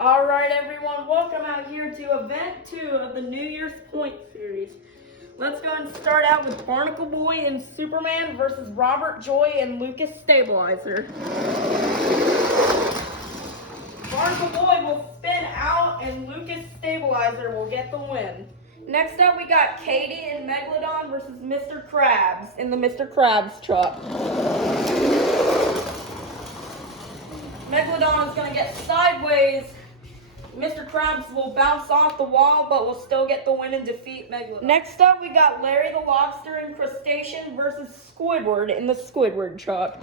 All right, everyone, welcome out here to event 2 of the New Year's Point series. Let's go and start out with Barnacle Boy and Superman versus Robert Joy and Lucas Stabilizer. Barnacle Boy will spin out and Lucas Stabilizer will get the win. Next up, we got Katie and Megalodon versus Mr. Krabs in the Mr. Krabs truck. Megalodon is going to get sideways. Mr. Krabs will bounce off the wall, but will still get the win and defeat Megalodon. Next up, we got Larry the Lobster and Crustacean versus Squidward in the Squidward truck.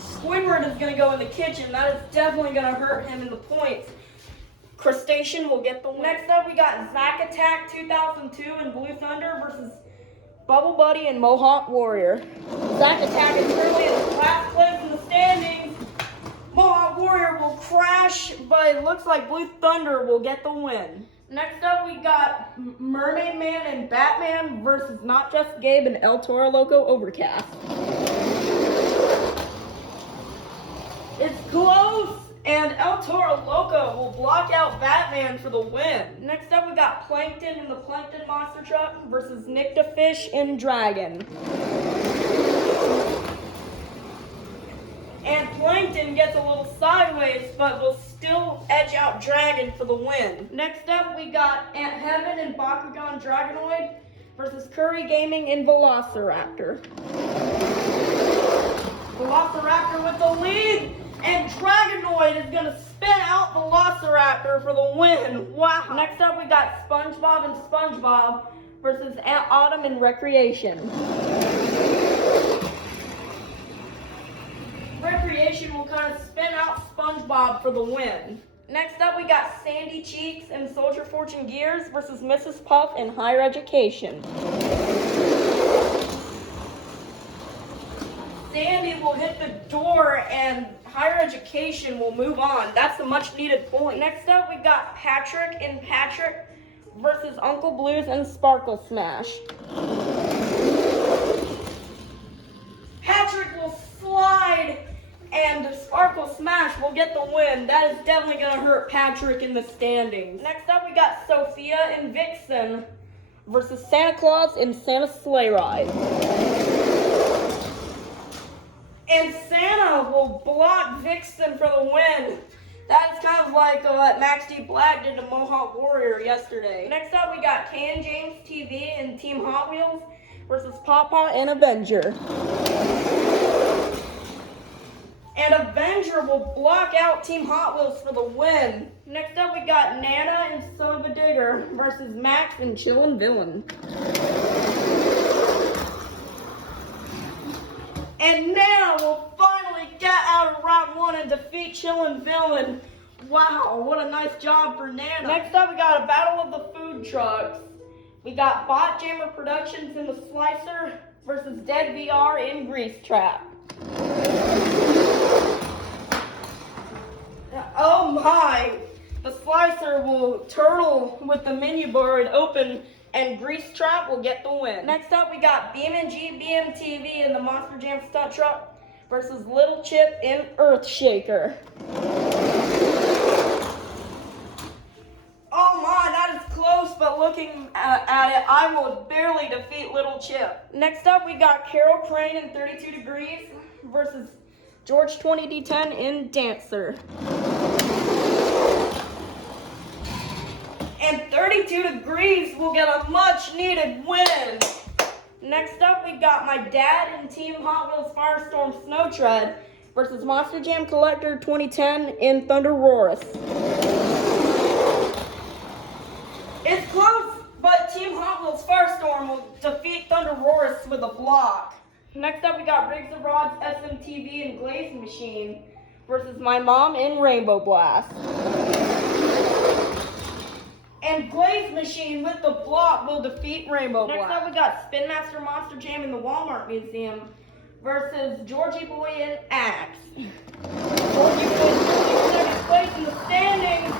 Squidward is going to go in the kitchen. That is definitely going to hurt him in the points. Crustacean will get the win. Next up, we got Zack Attack 2002 and Blue Thunder versus Bubble Buddy and Mohawk Warrior. Zack Attack is currently in last place in the standings. Mohawk Warrior will crash, but it looks like Blue Thunder will get the win. Next up, we got Mermaid Man and Batman versus Not Just Gabe and El Toro Loco Overcast. It's close, and El Toro Loco will block out Batman for the win. Next up, we got Plankton in the Plankton Monster Truck versus Nick the Fish and Dragon. And Plankton gets a little sideways, but will still edge out Dragon for the win. Next up, we got Aunt Heaven and Bakugan Dragonoid versus Curry Gaming and Velociraptor. Velociraptor with the lead, and Dragonoid is going to spin out Velociraptor for the win. Wow. Next up, we got SpongeBob and SpongeBob versus Aunt Autumn and Recreation. Recreation will kind of spin out SpongeBob for the win. Next up, we got Sandy Cheeks and Soldier Fortune Gears versus Mrs. Puff and Higher Education. Sandy will hit the door and Higher Education will move on. That's a much needed point. Next up, we got Patrick and Patrick versus Uncle Blues and Sparkle Smash. Patrick will slide and Sparkle Smash will get the win. That is definitely going to hurt Patrick in the standings. Next up, we got Sophia and Vixen versus Santa Claus and Santa's Sleigh Ride. And Santa will block Vixen for the win. That's kind of like what Max D. Black did to Mohawk Warrior yesterday. Next up, we got Can James TV and Team Hot Wheels versus Papa and Avenger. And Avenger will block out Team Hot Wheels for the win. Next up, we got Nana and Son of a Digger versus Max and Chillin' Villain. And Nana will finally get out of round 1 and defeat Chillin' Villain. Wow, what a nice job for Nana. Next up, we got a battle of the food trucks. We got Bot Jammer Productions in the Slicer versus Dead VR in Grease Trap. Oh my! The Slicer will turtle with the menu board open and Grease Trap will get the win. Next up, we got BeamNG BMTV in the Monster Jam Stunt Truck versus Little Chip in Earth Shaker. Oh my, that is close, but looking at it, I will barely defeat Little Chip. Next up, we got Carol Crane in 32 Degrees versus George 20D10 in Dancer. And 32 Degrees will get a much needed win. Next up, we got my dad and Team Hot Wheels Firestorm Snow Tread versus Monster Jam Collector 2010 in Thunder Roarus. It's close, but Team Hot Wheels Firestorm will defeat Thunder Roarus with a block. Next up, we got Riggs of Rods SMTV and Glaze Machine versus my mom in Rainbow Blast. And Glaze Machine with the block will defeat Rainbow Blast. Next up, we got Spin Master Monster Jam in the Walmart Museum versus Georgie Boy and Axe. Georgie Boy is second place in the standings.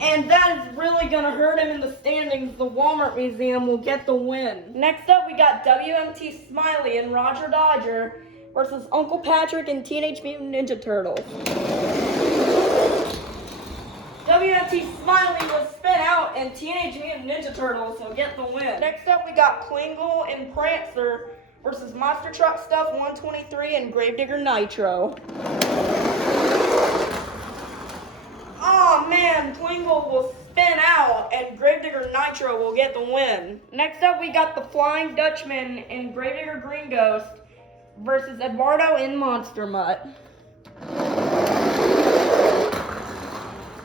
And that is really going to hurt him in the standings. The Walmart Museum will get the win. Next up, we got WMT Smiley and Roger Dodger versus Uncle Patrick and Teenage Mutant Ninja Turtles. WNT Smiley will spin out and Teenage Mutant Ninja Turtles will get the win. Next up, we got Klingle and Prancer versus Monster Truck Stuff 123 and Gravedigger Nitro. Oh man, Klingle will spin out and Gravedigger Nitro will get the win. Next up, we got the Flying Dutchman and Gravedigger Green Ghost versus Eduardo and Monster Mutt.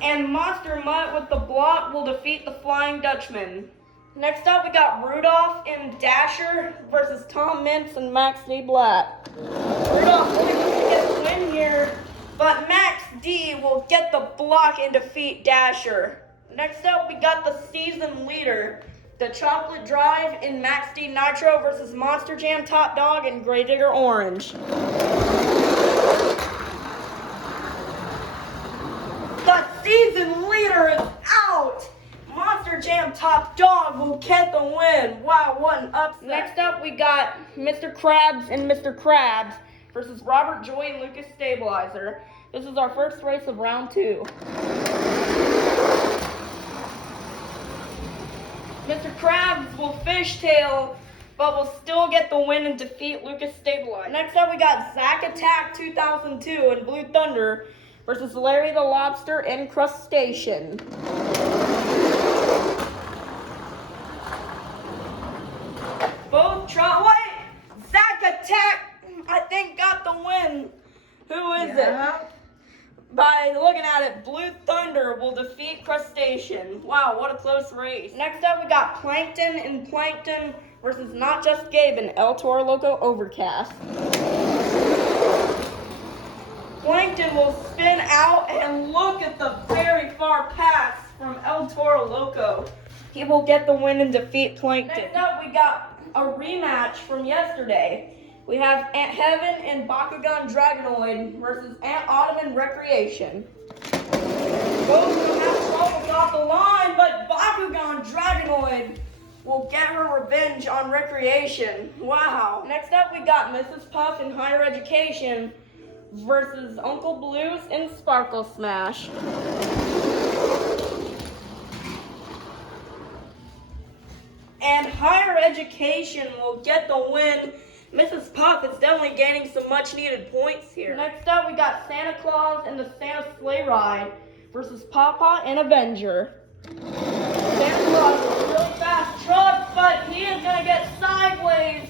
And Monster Mutt with the block will defeat the Flying Dutchman. Next up, we got Rudolph and Dasher versus Tom Mintz and Max D. Black. Rudolph will get the win here, but Max D will get the block and defeat Dasher. Next up, we got the season leader, the Chocolate Drive in Max D. Nitro versus Monster Jam Top Dog and Gravedigger Orange. The season leader is out! Monster Jam Top Dog will get the win. Wow, what an upset. Next up, we got Mr. Krabs and Mr. Krabs versus Robert Joy and Lucas Stabilizer. This is our first race of round 2. Mr. Krabs will fishtail, but will still get the win and defeat Lucas Stabilizer. Next up, we got Zack Attack 2002 and Blue Thunder versus Larry the Lobster and Crustacean. Zack Attack, I think, got the win. Who is it? By looking at it, Blue Thunder will defeat Crustacean. Wow, what a close race. Next up, we got Plankton and Plankton versus Not Just Gabe and El Toro Loco Overcast. Plankton will spin out and look at the very far pass from El Toro Loco. He will get the win and defeat Plankton. Next up, we got a rematch from yesterday. We have Aunt Heaven and Bakugan Dragonoid versus Aunt Autumn and Recreation. Both will have troubles off the line, but Bakugan Dragonoid will get her revenge on Recreation. Wow. Next up, we got Mrs. Puff in Higher Education versus Uncle Blues and Sparkle Smash. And Higher Education will get the win. Mrs. Puff is definitely gaining some much needed points here. Next up, we got Santa Claus and the Santa Sleigh Ride versus Papa and Avenger. Santa Claus is a really fast truck, but he is going to get sideways,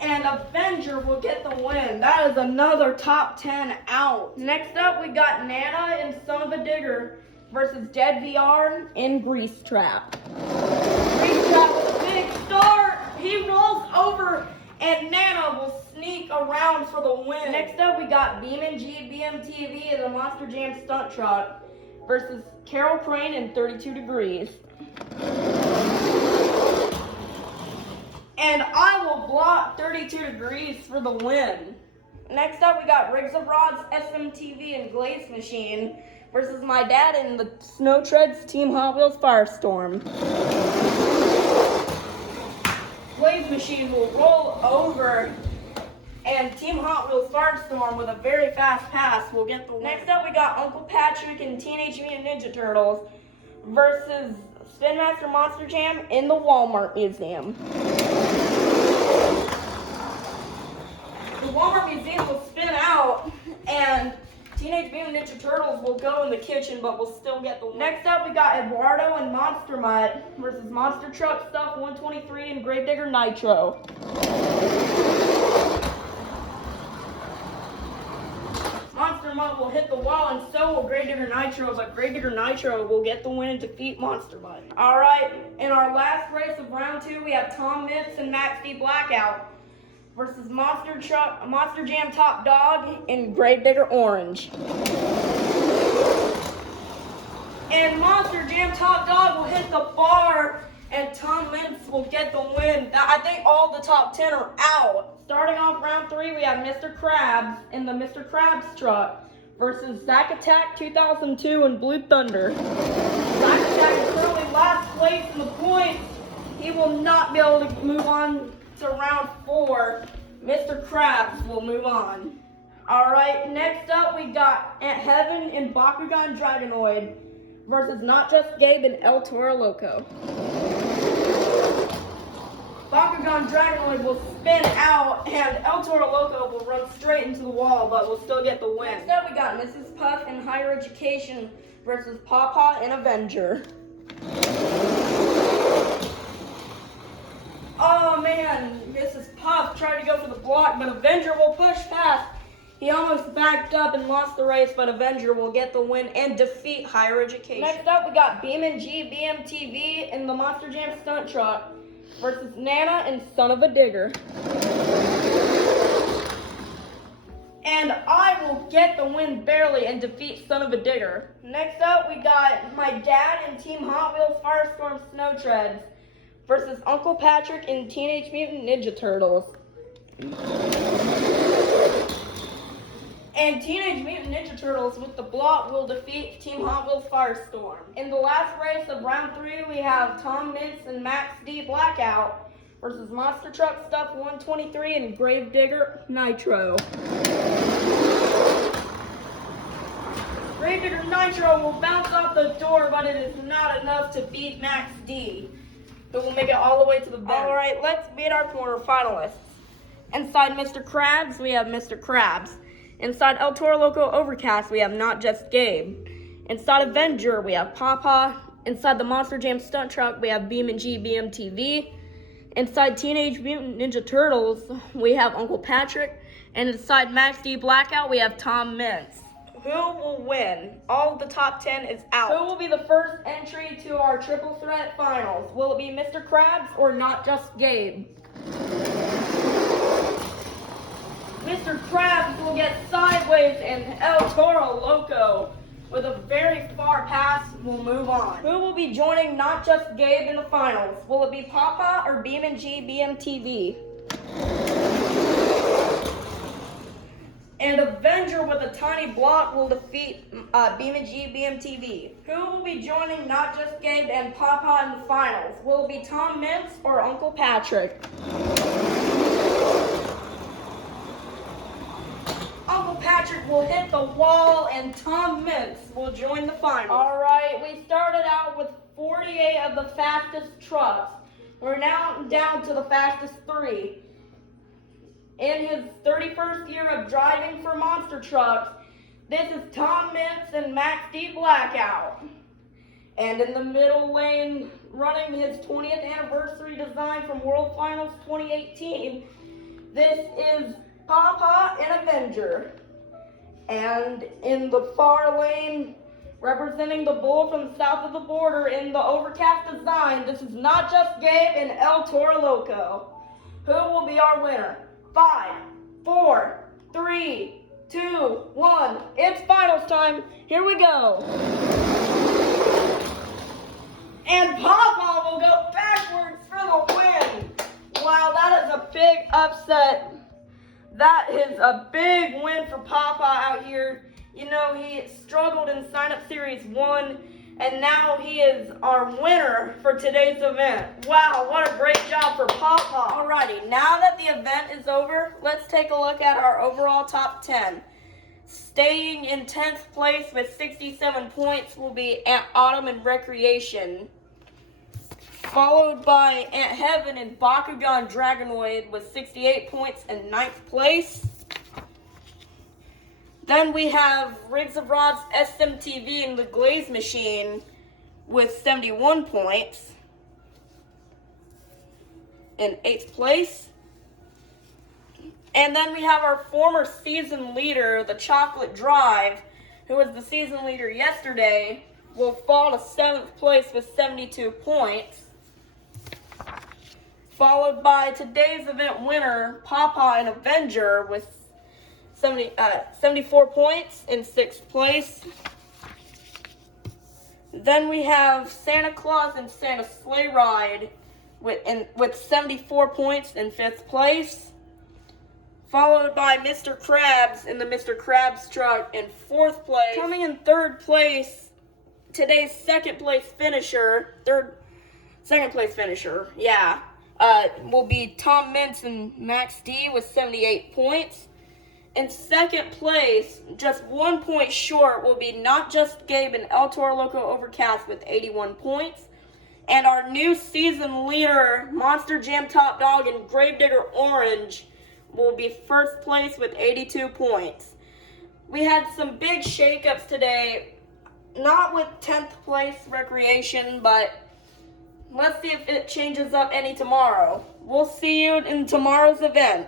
and Avenger will get the win. That is another top 10 out. Next up, we got Nana and Son of a Digger versus Dead VR and Grease Trap. Grease Trap with a big start. He rolls over, and Nana will sneak around for the win. Next up, we got Beamin' G BMTV and the Monster Jam Stunt Truck versus Carol Crane and 32 Degrees. And I will block 32 Degrees for the win. Next up, we got Riggs of Rods, SMTV, and Glaze Machine versus my dad and the Snow Treads Team Hot Wheels Firestorm. Glaze Machine will roll over, and Team Hot Wheels Firestorm with a very fast pass will get the win. Next up, we got Uncle Patrick and Teenage Mutant Ninja Turtles versus Spin Master Monster Jam in the Walmart Museum. The Walmart Museum will spin out, and Teenage Mutant Ninja Turtles will go in the kitchen, but will still get the win. Next up, we got Eduardo and Monster Mutt versus Monster Truck Stuff 123 and Gravedigger Nitro. Monster Mutt will hit the wall, and so will Gravedigger Nitro, but Gravedigger Nitro will get the win and defeat Monster Mutt. All right, in our last race of round 2, we have Tom Mintz and Max D Blackout versus Monster Jam Top Dog and Gravedigger Orange. And Monster Jam Top Dog will hit the bar, and Tom Mintz will get the win. I think all the top 10 are out. Starting off round 3, we have Mr. Krabs in the Mr. Krabs truck versus Zack Attack 2002 and Blue Thunder. Zack Attack is currently last place in the points. He will not be able to move on to round 4. Mr. Krabs will move on. Alright, next up we got Aunt Heaven and Bakugan Dragonoid versus Not Just Gabe and El Toro Loco. Bakugan Dragonoid will spin out and El Toro Loco will run straight into the wall, but will still get the win. Next up we got Mrs. Puff and Higher Education versus Pawpaw and Avenger. Oh man, Mrs. Puff tried to go for the block, but Avenger will push past. He almost backed up and lost the race, but Avenger will get the win and defeat Higher Education. Next up, we got BeamNG BMTV in the Monster Jam stunt truck versus Nana and Son of a Digger. And I will get the win barely and defeat Son of a Digger. Next up, we got my dad and Team Hot Wheels Firestorm Snow Treads versus Uncle Patrick and Teenage Mutant Ninja Turtles. And Teenage Mutant Ninja Turtles with the block will defeat Team Hot Wheels Firestorm. In the last race of round 3, we have Tom Mintz and Max D Blackout versus Monster Truck Stuff 123 and Gravedigger Nitro. Gravedigger Nitro will bounce off the door, but it is not enough to beat Max D, who will make it all the way to the bend. Alright, let's meet our quarterfinalists. Inside Mr. Krabs, we have Mr. Krabs. Inside El Toro Loco Overcast, we have Not Just Gabe. Inside Avenger, we have Pawpaw. Inside the Monster Jam Stunt Truck, we have BeamNG BMTV. Inside Teenage Mutant Ninja Turtles, we have Uncle Patrick. And inside Max D Blackout, we have Tom Mintz. Who will win? All of the top 10 is out. Who will be the first entry to our triple threat finals? Will it be Mr. Krabs or Not Just Gabe? Mr. Krabs will get sideways and El Toro Loco with a very far pass will move on. Who will be joining Not Just Gabe in the finals? Will it be Papa or BeamNG BMTV? And Avenger with a tiny block will defeat BeamNG BMTV. Who will be joining Not Just Gabe and Papa in the finals? Will it be Tom Mintz or Uncle Patrick? Uncle Patrick will hit the wall and Tom Mintz will join the finals. Alright, we started out with 48 of the fastest trucks. We're now down to the fastest 3. In his 31st year of driving for monster trucks, this is Tom Mintz and Max D Blackout. And in the middle lane, running his 20th anniversary design from World Finals 2018, this is Pawpaw and Avenger. And in the far lane, representing the bull from south of the border in the Overcast design, this is Not Just Gabe and El Toro Loco. Who will be our winner? 5, 4, 3, 2, 1. It's finals time. Here we go. And Pawpaw will go backwards for the win. Wow, that is a big upset. That is a big win for Pawpaw out here. You know, he struggled in Sign-Up Series 1, and now he is our winner for today's event. Wow, what a great job for Pawpaw. Alrighty, now that the event is over, let's take a look at our overall top 10. Staying in 10th place with 67 points will be Aunt Autumn and Recreation, followed by Aunt Heaven and Bakugan Dragonoid with 68 points in 9th place. Then we have Riggs of Rod's SMTV and the Glaze Machine with 71 points in 8th place. And then we have our former season leader, the Chocolate Drive, who was the season leader yesterday, will fall to 7th place with 72 points. Followed by today's event winner, Pawpaw and Avenger with 74 points in 6th place. Then we have Santa Claus and Santa Sleigh Ride with 74 points in 5th place. Followed by Mr. Krabs in the Mr. Krabs truck in 4th place. Coming in 3rd place, today's second place finisher, will be Tom Mintz and Max D with 78 points. In second place, just 1 point short, will be Not Just Gabe and El Toro Loco Overcast with 81 points. And our new season leader, Monster Jam Top Dog and Gravedigger Orange, will be first place with 82 points. We had some big shakeups today, not with 10th place Recreation, but let's see if it changes up any tomorrow. We'll see you in tomorrow's event.